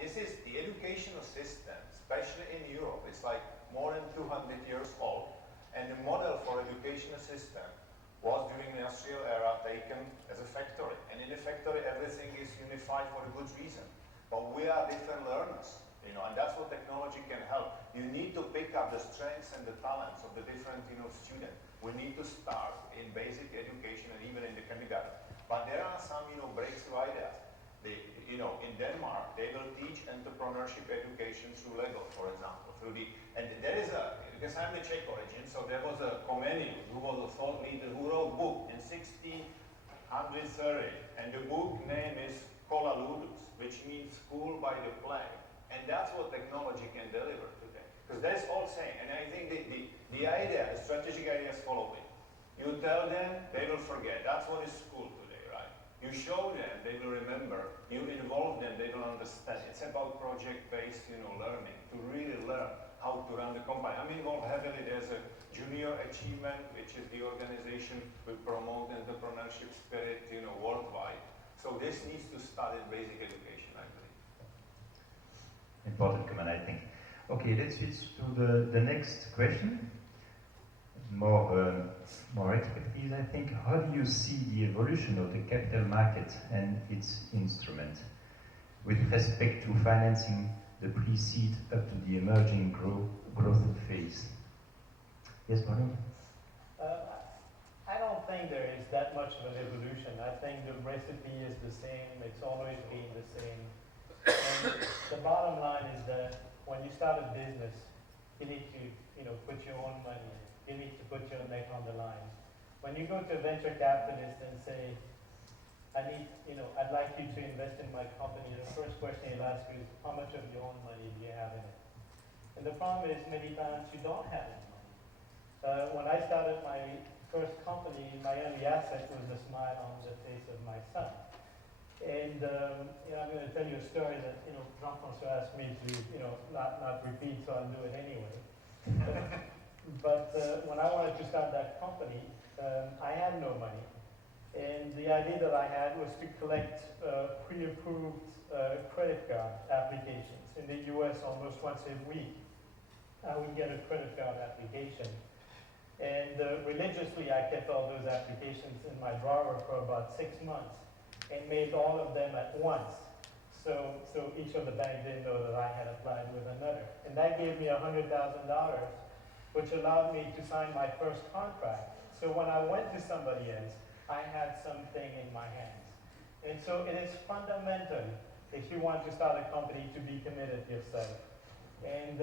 this is the educational system, especially in Europe. It's like more than 200 years old. And the model for educational system was during the industrial era taken as a factory. And in the factory, everything is unified for a good reason. But we are different learners, you know, and that's what technology can help. You need to pick up the strengths and the talents of the different, you know, students. We need to start in basic education and even in the kindergarten. But there are some, you know, breakthrough ideas. You know, in Denmark, they will teach entrepreneurship education through Lego, for example. And there is because I'm the Czech origin, so there was a Comenius who was a thought leader who wrote a book in 1630, and the book name is Alumnus, which means school by the play. And that's what technology can deliver today. Because that's all saying, and I think the idea, the strategic idea is following. You tell them, they will forget. That's what is school today, right? You show them, they will remember. You involve them, they will understand. It's about project-based, you know, learning, to really learn how to run the company. I'm involved heavily. There's a junior achievement, which is the organization we promote entrepreneurship spirit, you know, worldwide. So this needs to start in basic education, I believe. Important comment, I think. Okay, let's switch to the next question. More expertise, I think. How do you see the evolution of the capital market and its instrument with respect to financing the pre-seed up to the emerging growth phase? Yes, Bruno? I don't think there is that much of an evolution. I think the recipe is the same. It's always been the same. And the bottom line is that when you start a business, you need to, you know, put your own money in. You need to put your neck on the line. When you go to a venture capitalist and say, I'd like you to invest in my company, the first question he'll ask you is, how much of your own money do you have in it? And the problem is, many times you don't have any money. When I started my first company, my only asset was the smile on the face of my son. And I'm going to tell you a story that, you know, Jean-Francois asked me to, you know, not repeat, so I'll do it anyway. But when I wanted to start that company, I had no money. And the idea that I had was to collect pre-approved credit card applications. In the US, almost once a week, I would get a credit card application. And religiously, I kept all those applications in my drawer for about 6 months and made all of them at once. So each of the banks didn't know that I had applied with another. And that gave me $100,000, which allowed me to sign my first contract. So when I went to somebody else, I had something in my hands. And so it is fundamental, if you want to start a company, to be committed yourself. And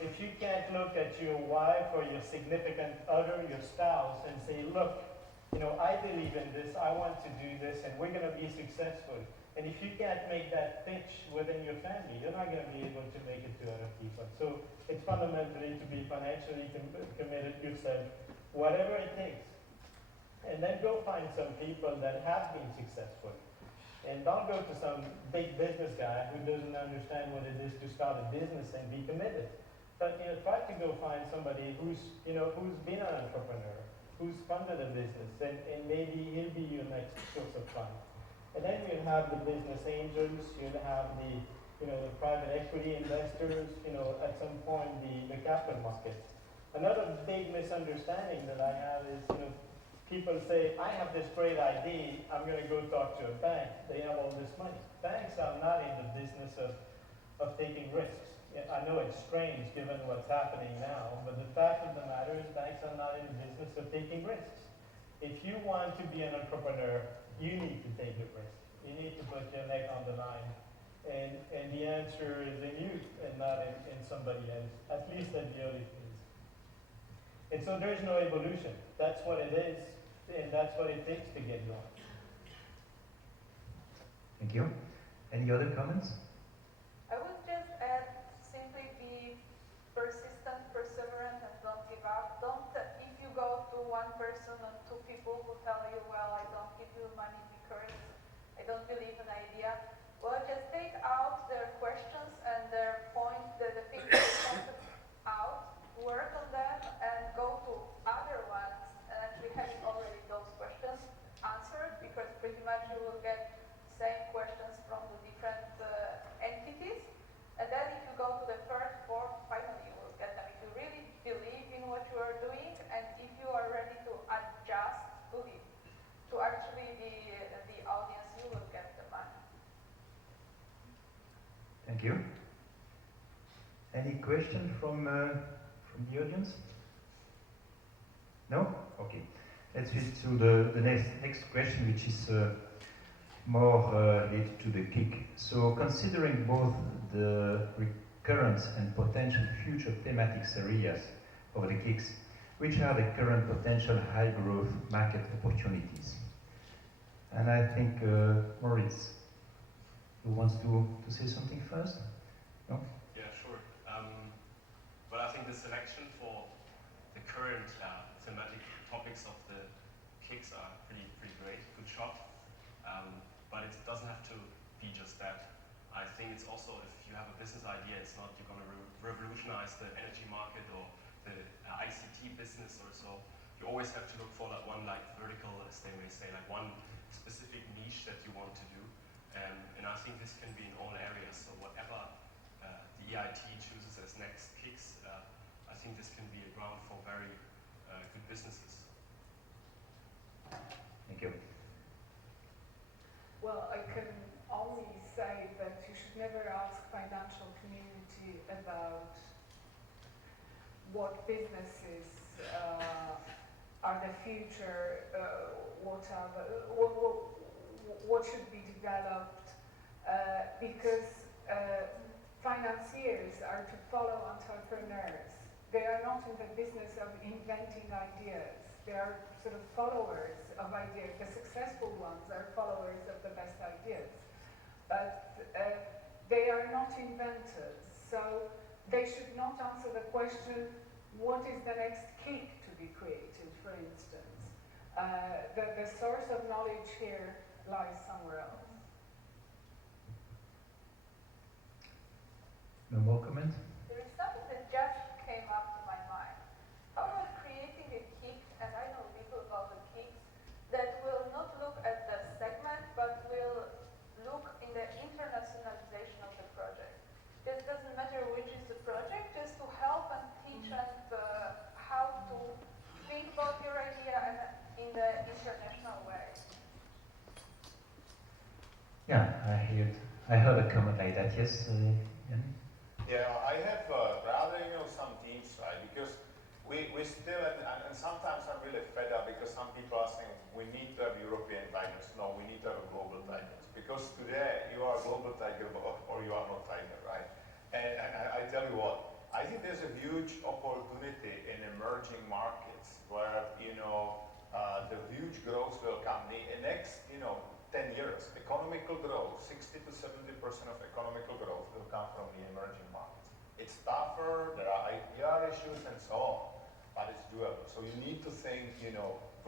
if you can't look at your wife or your significant other, your spouse, and say, look, I believe in this, I want to do this, and we're going to be successful. And if you can't make that pitch within your family, you're not going to be able to make it to other people. So it's fundamentally to be financially committed yourself, whatever it takes. And then go find some people that have been successful. And don't go to some big business guy who doesn't understand what it is to start a business and be committed. But try to go find somebody who's been an entrepreneur, who's funded a business, and maybe he'll be your next source of fund. And then you'll have the business angels, you'll have the private equity investors, at some point the capital markets. Another big misunderstanding that I have is, people say, I have this great idea, I'm going to go talk to a bank, they have all this money. Banks are not in the business of taking risks. I know it's strange given what's happening now, but the fact of the matter is banks are not in the business of taking risks. If you want to be an entrepreneur, you need to take the risk. You need to put your neck on the line. And the answer is in you and not in somebody else, at least at the early phase. And so there's no evolution. That's what it is, and that's what it takes to get going. Thank you. Any other comments? I would just add, simply be persistent, perseverant, and don't give up. If you go to one person or two people who tell you, well, I don't give you money because I don't believe in an idea, well, just take out their questions and their points, the things they pointed out, work on them, and go to other ones and actually having already those questions answered, because pretty much you will get same questions from the different entities. Thank you. Any question from the audience? No? Okay. Let's switch to the next question, which is more related to the KIC. So, considering both the recurrent and potential future thematics areas of the KICs, which are the current potential high-growth market opportunities? And I think Moritz, who wants to say something first? No? Yeah, sure. Well, I think the selection for the current thematic topics of the KICs are pretty great, good shot. But it doesn't have to be just that. I think it's also, if you have a business idea, it's not you're going to revolutionize the energy market or the ICT business or so. You always have to look for like one vertical, as they may say, like one specific niche that you want to do. And I think this can be in all areas. So whatever the EIT chooses as next KICs, I think this can be a ground for very good businesses. Thank you. Well, I can only say that you should never ask financial community about what businesses are the future, what should be developed, because financiers are to follow entrepreneurs. They are not in the business of inventing ideas. They are sort of followers of ideas. The successful ones are followers of the best ideas. But they are not inventors. So they should not answer the question, what is the next KIC to be created, for instance? The source of knowledge here lies somewhere else. No more comment? There is something that just came up to my mind. How about creating a KIC, and I know little about the KICs, that will not look at the segment, but will look in the internationalization of the project. It doesn't matter which is the project, just to help and teach and how to think about your idea and in the international way. Yeah, I heard a comment like that, yes, Jan? Yeah, I have rather, some teams, right? Because we still, and sometimes I'm really fed up because some people are saying we need to have European tigers. No, we need to have a global tigers. Because today you are a global tiger or you are not tiger, right? And I tell you what, I think there's a huge opportunity in emerging markets where, the huge growth will come. The next, 10 years, economical growth, 60 to 70% of economical growth will come from the emerging markets. It's tougher, there are IPR issues and so on, but it's doable. So you need to think,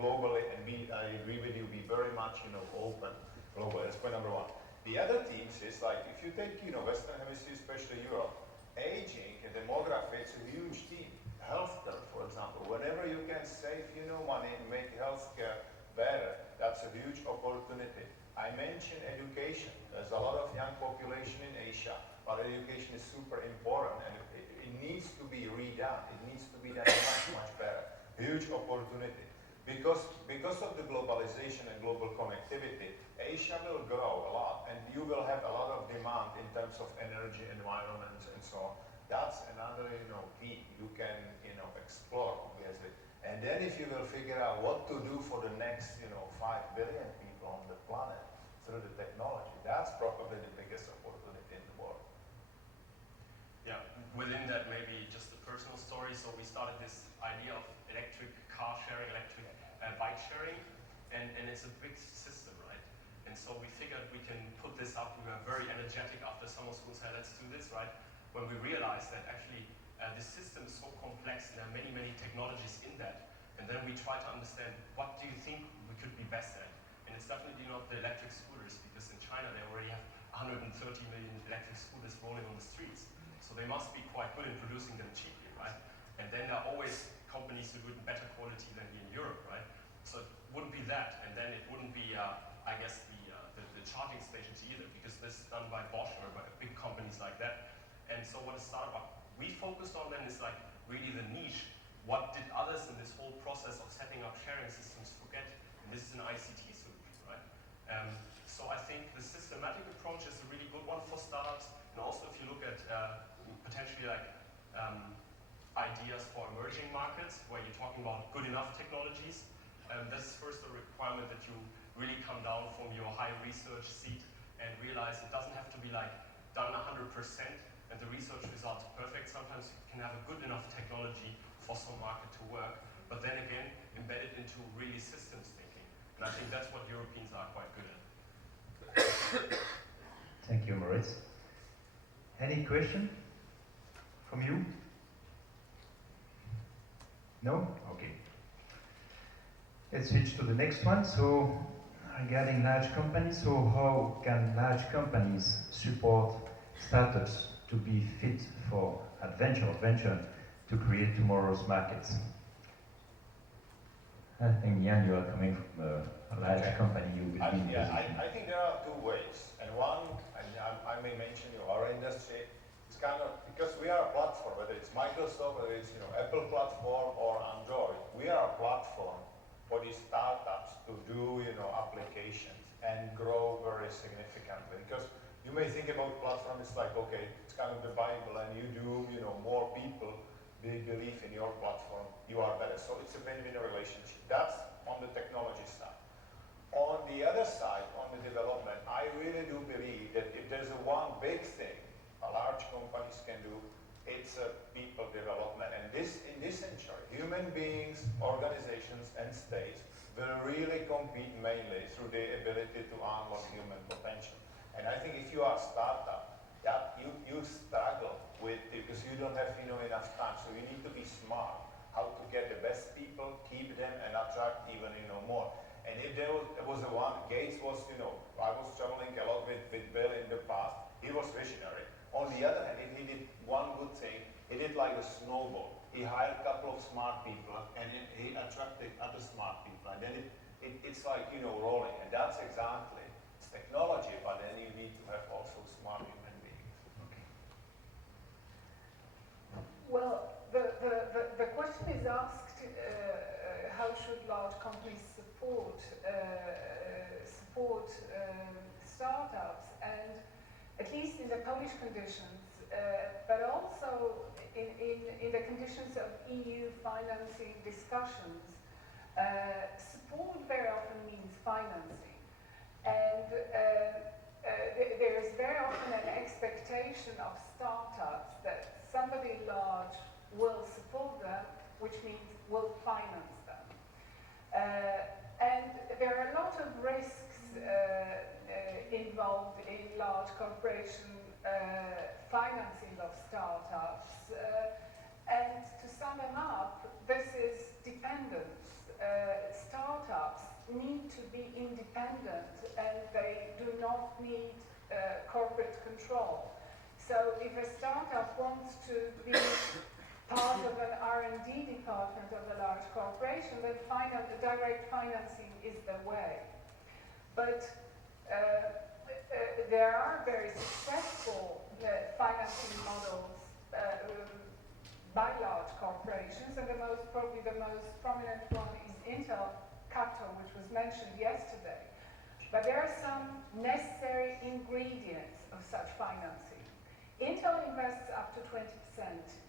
globally, and I agree with you, be very much, open globally. That's point number one. The other themes is like, if you take, Western Hemisphere, especially Europe, aging and demography, it's a huge theme. Healthcare, for example, whenever you can save, money and make healthcare better, that's a huge opportunity. I mentioned education. There's a lot of young population in Asia, but education is super important and it needs to be redone. It needs to be done much better. Huge opportunity. Because of the globalization and global connectivity, Asia will grow a lot and you will have a lot of demand in terms of energy, environment, and so on. That's another, key you can, explore, obviously. And then if you will figure out what to do for the next, 5 billion people on the planet through the technology, that's probably the biggest opportunity in the world. Yeah, within that maybe just a personal story. So we started this idea of electric car sharing, electric bike sharing, and it's a big system, right? And so we figured we can put this up. We were very energetic after summer school, said let's do this, right? When we realized that actually this system is so complex and there are many technologies in that, and then we try to understand what do you think we could be best at. And it's definitely not the electric scooters, because in China they already have 130 million electric scooters rolling on the streets. So they must be quite good in producing them cheaply, right? And then there are always companies who do it in better quality than in Europe, right? So it wouldn't be that, and then it wouldn't be, I guess, the charging stations either, because this is done by Bosch or by big companies like that. And so what a startup we focused on then is like really the niche. What did others in this whole process of setting up sharing systems forget? And this is an ICT solution, right? So I think the systematic approach is a really good one for startups. And also if you potentially like ideas for emerging markets where you're talking about good enough technologies. This is first a requirement that you really come down from your high research seat and realize it doesn't have to be like done 100% and the research results are perfect. Sometimes you can have a good enough technology for some market to work, but then again, embed it into really systems thinking. And I think that's what Europeans are quite good at. Thank you, Moritz. Any question from you? No? Okay. Let's switch to the next one. So, regarding large companies, so how can large companies support startups to be fit for venture to create tomorrow's markets? I think, Jan, you are coming from a large company. You will be in I think there are two ways. And one, and I may mention our industry, it's kind of, because we are a platform, whether it's Microsoft, whether it's Apple platform or Android, we are a platform for these startups to do applications and grow very significantly. Because you may think about platform, it's like, okay, it's kind of the Bible, and you do, more people believe in your platform, you are better. So it's a win-win relationship. That's on the technology side. On the other side, on the development, I really do believe that if there's one big thing a large companies can do, it's people development. And in this century, human beings, organizations, and states will really compete mainly through the ability to unlock human potential. And I think if you are a startup, you struggle with it because you don't have enough time. So you need to be smart how to get the best people, keep them, and attract even more. And if there was a one, Gates was, I was traveling a lot with Bill in the past. He was visionary. On the other hand, if he did one good thing, he did like a snowball. He hired a couple of smart people, and he attracted other smart people. And then it's like, rolling. And that's exactly, it's technology, but then you need to have also smart human beings. Okay. Well, the question is asked, how should large companies support startups, and at least in the Polish conditions, but also in the conditions of EU financing discussions, support very often means financing. And there is very often an expectation of startups that somebody large will support them, which means will finance them. And there are a lot of risks involved in large corporation financing of startups. And to sum them up, this is dependence. Startups need to be independent, and they do not need corporate control. So if a startup wants to be part of an R&D department of a large corporation, then direct financing is the way. But there are very successful financing models by large corporations, and probably the most prominent one is Intel Capital, which was mentioned yesterday. But there are some necessary ingredients of such financing. Intel invests up to 20%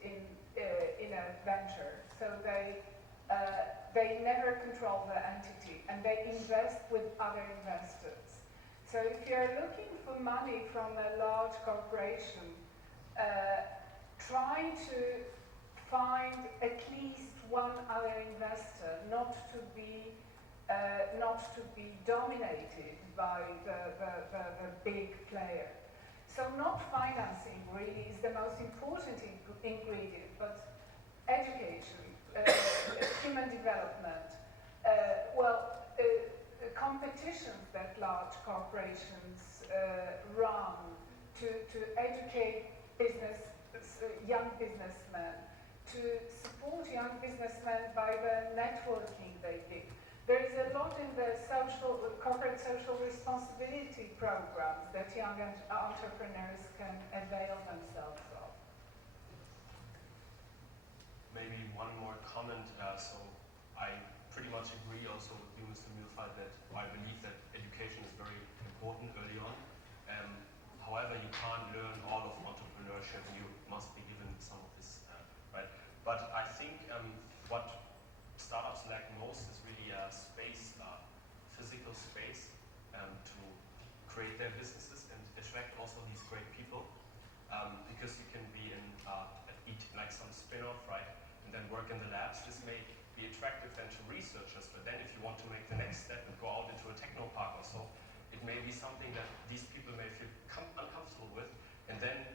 in a venture, so they never control the entity, and they invest with other investors. So if you're looking for money from a large corporation, try to find at least one other investor, not to be dominated by the big player. So not financing really is the most important ingredient, but education, human development, competitions that large corporations run to educate young businessmen, to support young businessmen by the networking they give. There is a lot in the corporate social responsibility programs that young entrepreneurs can avail themselves of. Maybe one more comment. So I pretty much agree also with you, Mr. Mühlfeit, that I believe that education is very important early on. However, you can't learn all of entrepreneurship. You're must be given some of this, right? But I think what startups lack most is really a space, physical space to create their businesses and attract also these great people. Because you can be in eat like some spin-off, right, and then work in the labs. This may be attractive then to researchers, but then if you want to make the next step and go out into a techno park or so, it may be something that these people may feel uncomfortable with, and then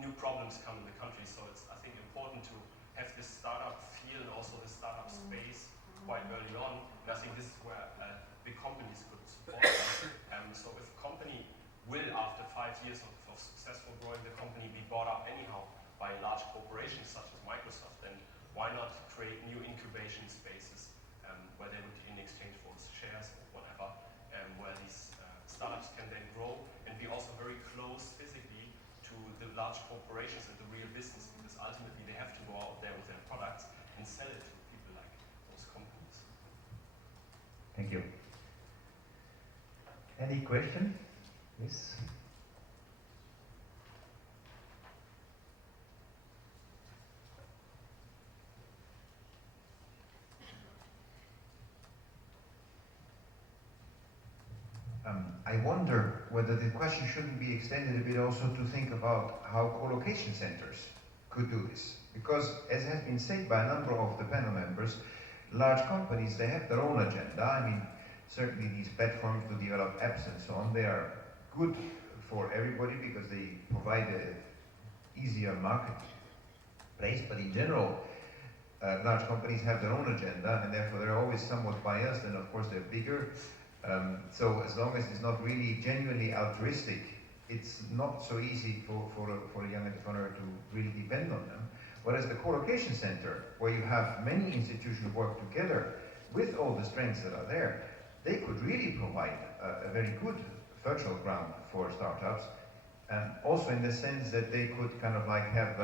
new problems come in the country. So it's, I think, important to have this startup feel and also the startup space quite early on. And I think this is where big companies could support us. So if a company will, after 5 years of successful growing the company, be bought up anyhow by large corporations such as Microsoft, then why not create new incubation spaces where they would, in exchange for shares or whatever, where these startups can then grow and be also very close physically to the large corporations and the real business, because ultimately they have to go out there with their products and sell it to people like those companies. Thank you. Any question? Yes. I wonder whether the question shouldn't be extended a bit also to think about how co-location centers could do this. Because, as has been said by a number of the panel members, large companies, they have their own agenda. I mean, certainly these platforms to develop apps and so on, they are good for everybody because they provide an easier marketplace, but in general, large companies have their own agenda and therefore they're always somewhat biased, and of course they're bigger. So as long as it's not really genuinely altruistic, it's not so easy for a young entrepreneur to really depend on them. Whereas the co-location center, where you have many institutions work together with all the strengths that are there, they could really provide a very good virtual ground for startups. And also in the sense that they could kind of like have